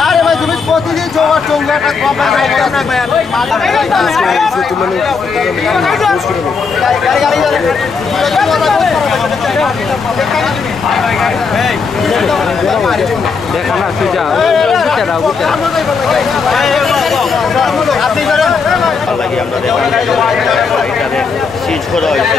আরে ভাই তুমি প্রতিদিন জোগাড় চৌকাটা দেখো না তুই যা সিজ করা হয়েছে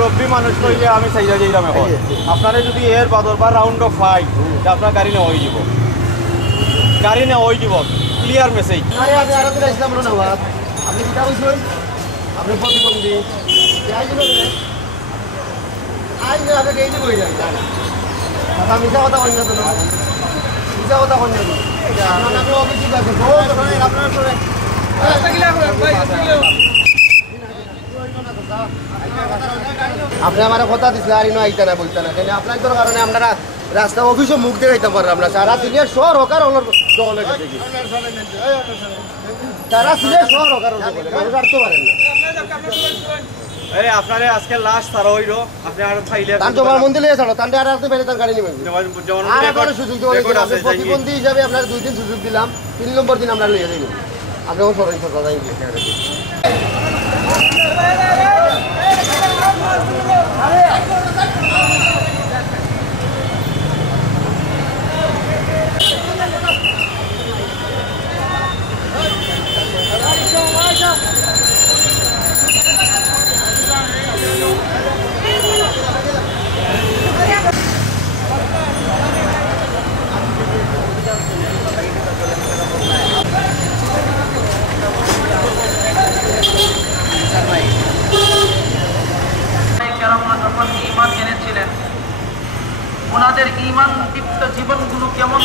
রব্বি মানুষ কইলে আমি চাইয়া যাইলাম এখন আপনারা যদি এর বাদর বা রাউন্ড অফ ফাইভ আপনার গাড়ি নেওয়া হয়ে যাব গাড়ি নেওয়া হয়ে যাব ক্লিয়ার মেসেজ আপনি কিতা কইছেন আপনি প্রতিবন্ধী আইন আপনি এই যে কই যান দাদা মিছা কথা কই না তো মিছা কথা কই না আপনার নামে অভিযোগ আছে বহুত আপনার করে আপনি আমার কথা দিচ্ছিলেন আর আইতা না বলতে না কেন আপনার তোর কারণে আমরা রাস্তা অফিসে মুখ দেখাইতে পারলাম না সারা সিনিয়র শহর হোকার দখলে গেছে কি সারা সিনিয়র শহর হোকার দখলে মানুষ আটতে পারেন না আপনারে আজকে লাস্ট তারা হইল আপনি আর ফাইলে তার জমার মন্দির লিয়ে ছাড়ো তার আর আপনি বেড়ে তার গাড়ি নেবেন আর এখন সুযোগ দেওয়া আপনি প্রতিবন্ধী হিসাবে আপনার 2 দিন সুযোগ দিলাম 3 নম্বর দিন আমরা লিয়ে যাইব আপনি কোন সরাই কথা যাই ওনাদের ঈমান দীপ্ত জীবনগুলো কেমন